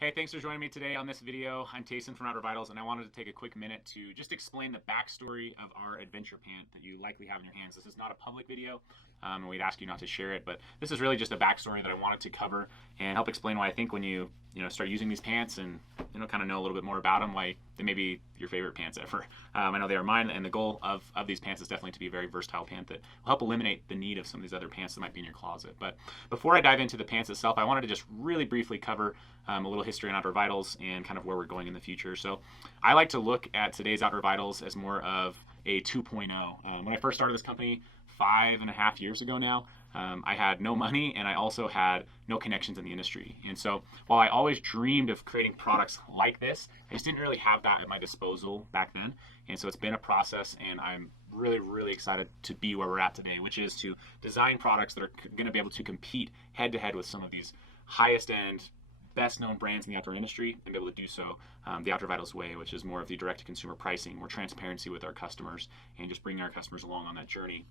Hey, thanks for joining me today on this video. I'm Tayson from Outdoor Vitals, and I wanted to take a quick minute to just explain the backstory of our adventure pant that you likely have in your hands. This is not a public video, and we'd ask you not to share it, but this is really just a backstory that I wanted to cover and help explain why I think when you start using these pants and kind of know a little bit more about them, why they may be your favorite pants ever. I know they are mine, and the goal of these pants is definitely to be a very versatile pant that will help eliminate the need of some of these other pants that might be in your closet. But before I dive into the pants itself, I wanted to just really briefly cover a little history on Outdoor Vitals and kind of where we're going in the future. So I like to look at today's Outdoor Vitals as more of a 2.0. When I first started this company 5.5 years ago now, I had no money and I also had no connections in the industry. And so while I always dreamed of creating products like this, I just didn't really have that at my disposal back then. And so it's been a process, and I'm really, really excited to be where we're at today, which is to design products that are going to be able to compete head to head with some of these highest end, best known brands in the outdoor industry, and be able to do so the Outdoor Vitals way, which is more of the direct to consumer pricing, more transparency with our customers, and just bringing our customers along on that journey.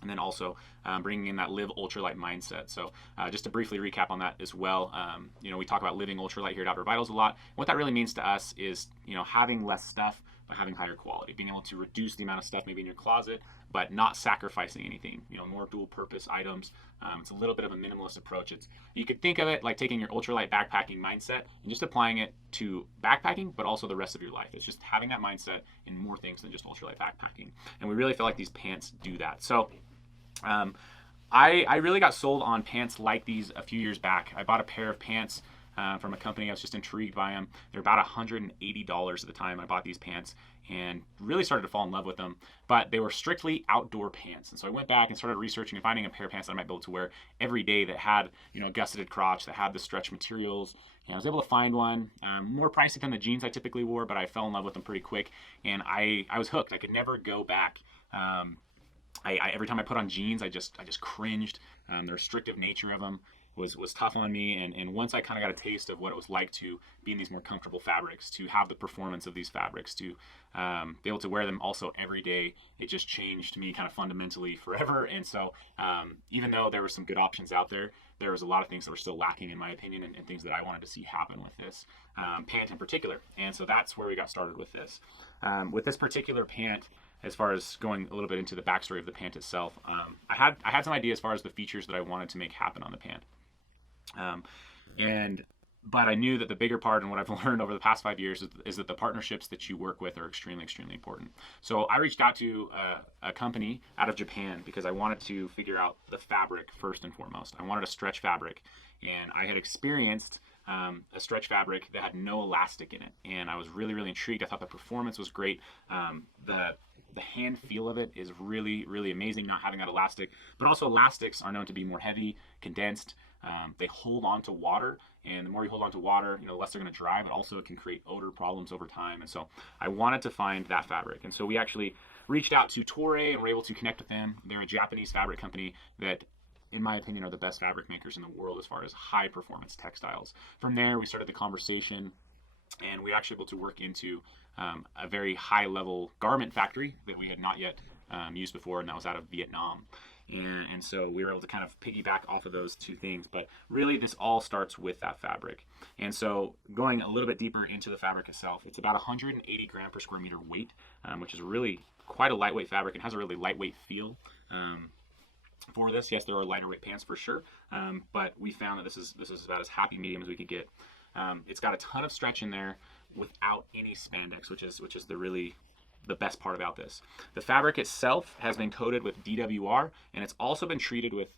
And then also bringing in that live ultralight mindset. So just to briefly recap on that as well, we talk about living ultralight here at Outdoor Vitals a lot. What that really means to us is, having less stuff, but having higher quality, being able to reduce the amount of stuff maybe in your closet, but not sacrificing anything, more dual purpose items. It's a little bit of a minimalist approach. You could think of it like taking your ultralight backpacking mindset and just applying it to backpacking, but also the rest of your life. It's just having that mindset in more things than just ultralight backpacking. And we really feel like these pants do that. So I really got sold on pants like these a few years back. I bought a pair of pants from a company. I was just intrigued by them. They're about $180 at the time I bought these pants, and really started to fall in love with them. But they were strictly outdoor pants. And so I went back and started researching and finding a pair of pants that I might be able to wear every day that had, a gusseted crotch, that had the stretch materials. And I was able to find one, more pricey than the jeans I typically wore, but I fell in love with them pretty quick. And I was hooked. I could never go back. Every time I put on jeans, I just cringed. The restrictive nature of them was tough on me, and once I kind of got a taste of what it was like to be in these more comfortable fabrics, to have the performance of these fabrics, to be able to wear them also every day, it just changed me kind of fundamentally forever. And so even though there were some good options out there, there was a lot of things that were still lacking in my opinion, and things that I wanted to see happen with this pant in particular. And so that's where we got started with this. With this particular pant, as far as going a little bit into the backstory of the pant itself, I had some idea as far as the features that I wanted to make happen on the pant. But I knew that the bigger part, and what I've learned over the past 5 years, is that the partnerships that you work with are extremely, extremely important. So I reached out to a company out of Japan because I wanted to figure out the fabric first and foremost. I wanted a stretch fabric, and I had experienced a stretch fabric that had no elastic in it, and I was really, really intrigued. I thought the performance was great. The hand feel of it is really, really amazing, not having that elastic. But also elastics are known to be more heavy, condensed. They hold on to water, and the more you hold on to water, the less they're going to dry, but also it can create odor problems over time. And so I wanted to find that fabric. And so we actually reached out to Toray and were able to connect with them. They're a Japanese fabric company that, in my opinion, are the best fabric makers in the world as far as high performance textiles. From there, we started the conversation, and we were actually able to work into a very high level garment factory that we had not yet used before, and that was out of Vietnam. And so we were able to kind of piggyback off of those two things. But really, this all starts with that fabric. And so going a little bit deeper into the fabric itself, it's about 180 gram per square meter weight, which is really quite a lightweight fabric and has a really lightweight feel. For this, yes, there are lighter weight pants for sure, but we found that this is about as happy medium as we could get. It's got a ton of stretch in there without any spandex, which is the best part about this. The fabric itself has been coated with DWR, and it's also been treated with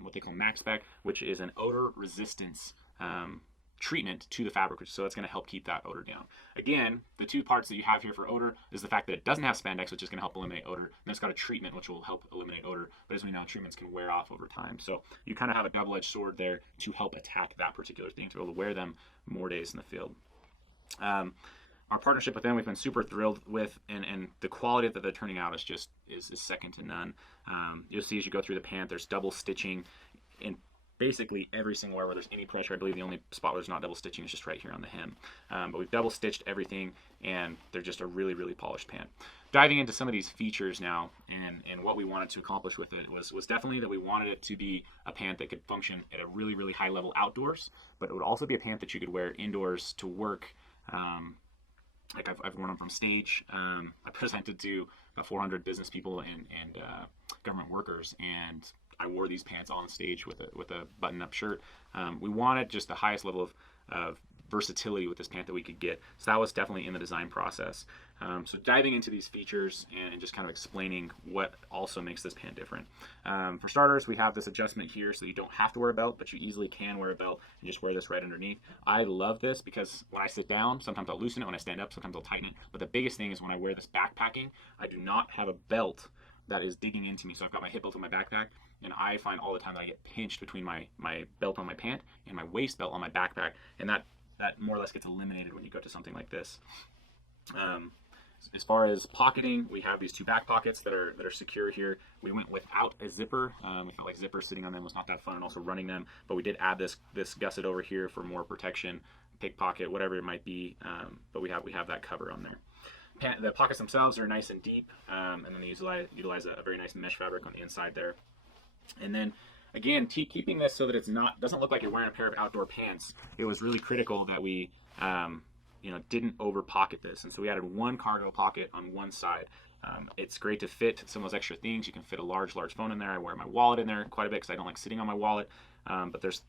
what they call MaxSpec, which is an odor resistance treatment to the fabric, so it's going to help keep that odor down. Again, the two parts that you have here for odor is the fact that it doesn't have spandex, which is going to help eliminate odor, and it's got a treatment which will help eliminate odor, but as we know, treatments can wear off over time. So you kind of have a double-edged sword there to help attack that particular thing, to be able to wear them more days in the field. Our partnership with them, we've been super thrilled with, and the quality that they're turning out is second to none. You'll see as you go through the pant, there's double stitching in basically every single where there's any pressure. I believe the only spot where there's not double stitching is just right here on the hem. But we've double stitched everything, and they're just a really, really polished pant. Diving into some of these features now, and what we wanted to accomplish with it was definitely that we wanted it to be a pant that could function at a really, really high level outdoors, but it would also be a pant that you could wear indoors to work. Like I've worn them from stage. I presented to about 400 business people and government workers, and I wore these pants on stage with a button-up shirt. We wanted just the highest level of versatility with this pant that we could get. So that was definitely in the design process. So diving into these features and just kind of explaining what also makes this pant different. For starters, we have this adjustment here so you don't have to wear a belt, but you easily can wear a belt and just wear this right underneath. I love this because when I sit down, sometimes I'll loosen it. When I stand up, sometimes I'll tighten it. But the biggest thing is when I wear this backpacking, I do not have a belt that is digging into me. So I've got my hip belt on my backpack, and I find all the time that I get pinched between my belt on my pant and my waist belt on my backpack, and that more or less gets eliminated when you go to something like this. As far as pocketing, we have these two back pockets that are secure here. We went without a zipper. We felt like zipper sitting on them was not that fun, and also running them, but we did add this gusset over here for more protection, pickpocket, whatever it might be, but we have that cover on there. The pockets themselves are nice and deep, and then they utilize a very nice mesh fabric on the inside there. And then again, keeping this so that it's doesn't look like you're wearing a pair of outdoor pants, it was really critical that we didn't over pocket this. And so we added one cargo pocket on one side. It's great to fit some of those extra things. You can fit a large phone in there. I wear my wallet in there quite a bit because I don't like sitting on my wallet. But there's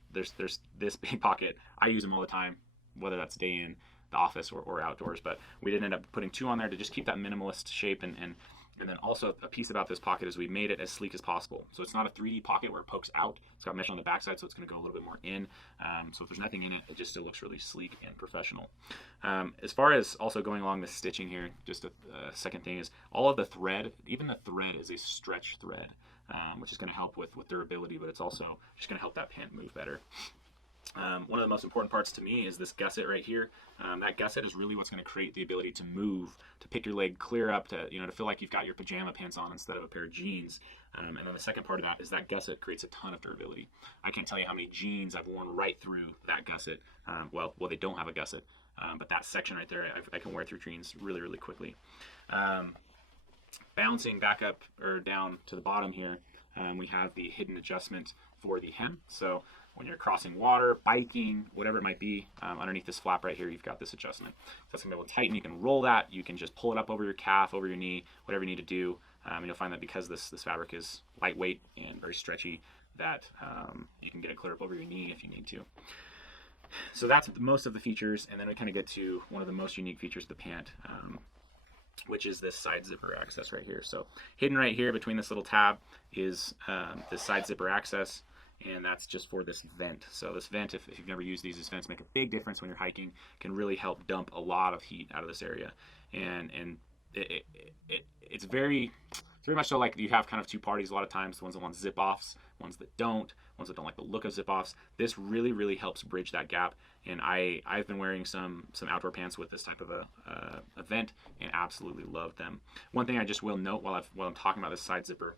this big pocket. I use them all the time, whether that's day in the office or outdoors. But we did end up putting two on there to just keep that minimalist shape. And then also a piece about this pocket is we made it as sleek as possible. So it's not a 3D pocket where it pokes out. It's got mesh on the backside, so it's going to go a little bit more in. So if there's nothing in it, it just still looks really sleek and professional. As far as also going along the stitching here, just a second thing is all of the thread, even the thread is a stretch thread, which is going to help with durability, but it's also just going to help that pant move better. One of the most important parts to me is this gusset right here. That gusset is really what's going to create the ability to move, to pick your leg clear up, to feel like you've got your pajama pants on instead of a pair of jeans. And then the second part of that is that gusset creates a ton of durability. I can't tell you how many jeans I've worn right through that gusset. Well, they don't have a gusset, but that section right there, I can wear through jeans really, really quickly. Bouncing back up or down to the bottom here, we have the hidden adjustment for the hem. So when you're crossing water, biking, whatever it might be, underneath this flap right here, you've got this adjustment. That's going to be able to tighten. You can roll that. You can just pull it up over your calf, over your knee, whatever you need to do. And you'll find that because this fabric is lightweight and very stretchy, that you can get it clear up over your knee if you need to. So that's most of the features. And then we kind of get to one of the most unique features of the pant, which is this side zipper access right here. So hidden right here between this little tab is this side zipper access. And that's just for this vent. So this vent, if you've never used these vents make a big difference when you're hiking, can really help dump a lot of heat out of this area. And it's very much so like you have kind of two parties a lot of times, the ones that want zip offs, ones that don't like the look of zip offs. This really, really helps bridge that gap. And I've been wearing some outdoor pants with this type of a vent and absolutely love them. One thing I just will note while I'm talking about this side zipper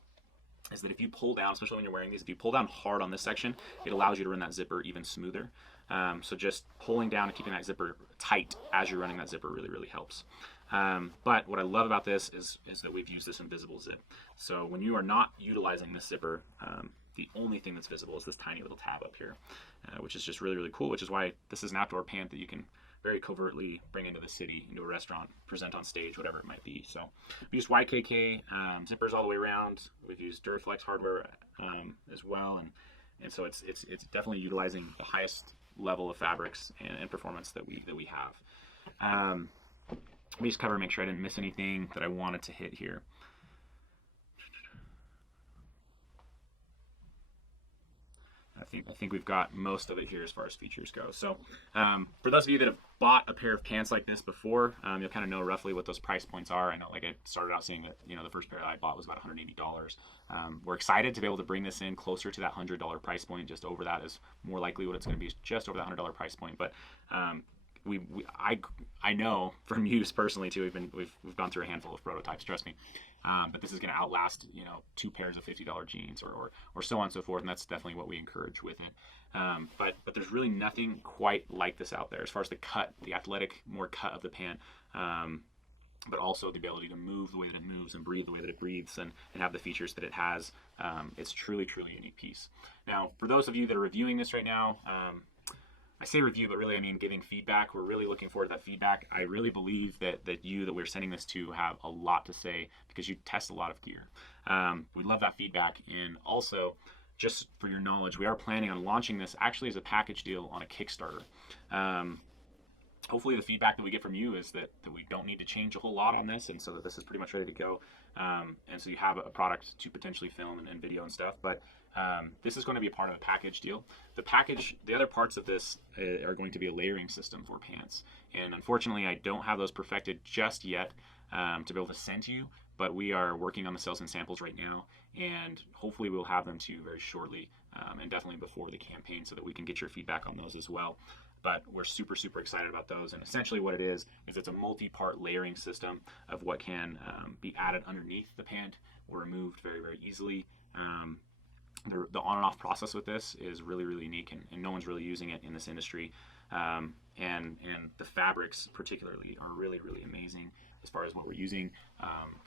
is that if you pull down, especially when you're wearing these, if you pull down hard on this section, it allows you to run that zipper even smoother. So just pulling down and keeping that zipper tight as you're running that zipper really, really helps. But what I love about this is that we've used this invisible zip. So when you are not utilizing this zipper, the only thing that's visible is this tiny little tab up here, which is just really, really cool, which is why this is an outdoor pant that you can very covertly bring into the city, into a restaurant, present on stage, whatever it might be. So we used YKK zippers all the way around. We've used Duraflex hardware as well, and so it's definitely utilizing the highest level of fabrics and performance that we have. Let me just cover, make sure I didn't miss anything that I wanted to hit here. I think we've got most of it here as far as features go. So for those of you that have bought a pair of pants like this before, you'll kind of know roughly what those price points are. I know, like I started out saying that, the first pair that I bought was about $180. We're excited to be able to bring this in closer to that $100 price point. Just over that is more likely what it's going to be, just over that $100 price point. But I know from use personally too. We've gone through a handful of prototypes. Trust me. But this is going to outlast, two pairs of $50 jeans or so on and so forth. And that's definitely what we encourage with it. But there's really nothing quite like this out there as far as the cut, the athletic, more cut of the pant. But also the ability to move the way that it moves and breathe the way that it breathes and have the features that it has. It's truly, truly a unique piece. Now, for those of you that are reviewing this right now, I say review, but really I mean giving feedback. We're really looking forward to that feedback. I really believe that we're sending this to have a lot to say because you test a lot of gear. We love that feedback. And also, just for your knowledge, we are planning on launching this actually as a package deal on a Kickstarter. Hopefully the feedback that we get from you is that we don't need to change a whole lot on this, and so that this is pretty much ready to go. And so you have a product to potentially film and video and stuff. But this is going to be a part of a package deal. The other parts of this are going to be a layering system for pants. And unfortunately, I don't have those perfected just yet to be able to send to you. But we are working on the sales and samples right now, and hopefully we'll have them to you very shortly, and definitely before the campaign, so that we can get your feedback on those as well. But we're super, super excited about those. And essentially what it is it's a multi-part layering system of what can be added underneath the pant or removed very, very easily. The on and off process with this is really, really unique, and no one's really using it in this industry. And the fabrics particularly are really, really amazing as far as what we're using.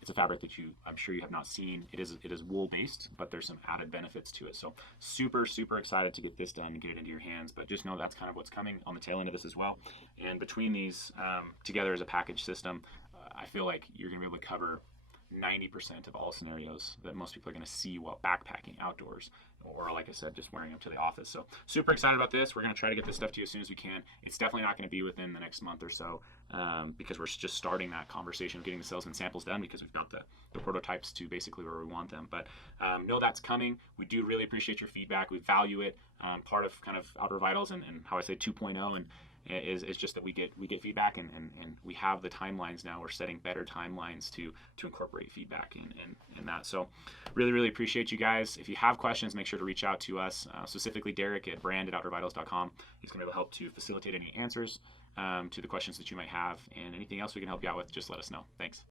It's a fabric that I'm sure you have not seen. It is wool based, but there's some added benefits to it. So super, super excited to get this done and get it into your hands. But just know that's kind of what's coming on the tail end of this as well. And between these together as a package system, I feel like you're going to be able to cover 90% of all scenarios that most people are going to see while backpacking outdoors, or like I said, just wearing them to the office. So super excited about this. We're going to try to get this stuff to you as soon as we can. It's definitely not going to be within the next month or so, because we're just starting that conversation of getting the sales and samples done, because we've got the prototypes to basically where we want them. But know that's coming. We do really appreciate your feedback. We value it. Part of kind of Outdoor Vitals and how I say 2.0 and is just that we get feedback, and we have the timelines now. We're setting better timelines to incorporate feedback and that. So really, really appreciate you guys. If you have questions, make sure to reach out to us, specifically Derek at brand@outdoorvitals.com. He's going to be able to help to facilitate any answers to the questions that you might have, and anything else we can help you out with, just let us know. Thanks.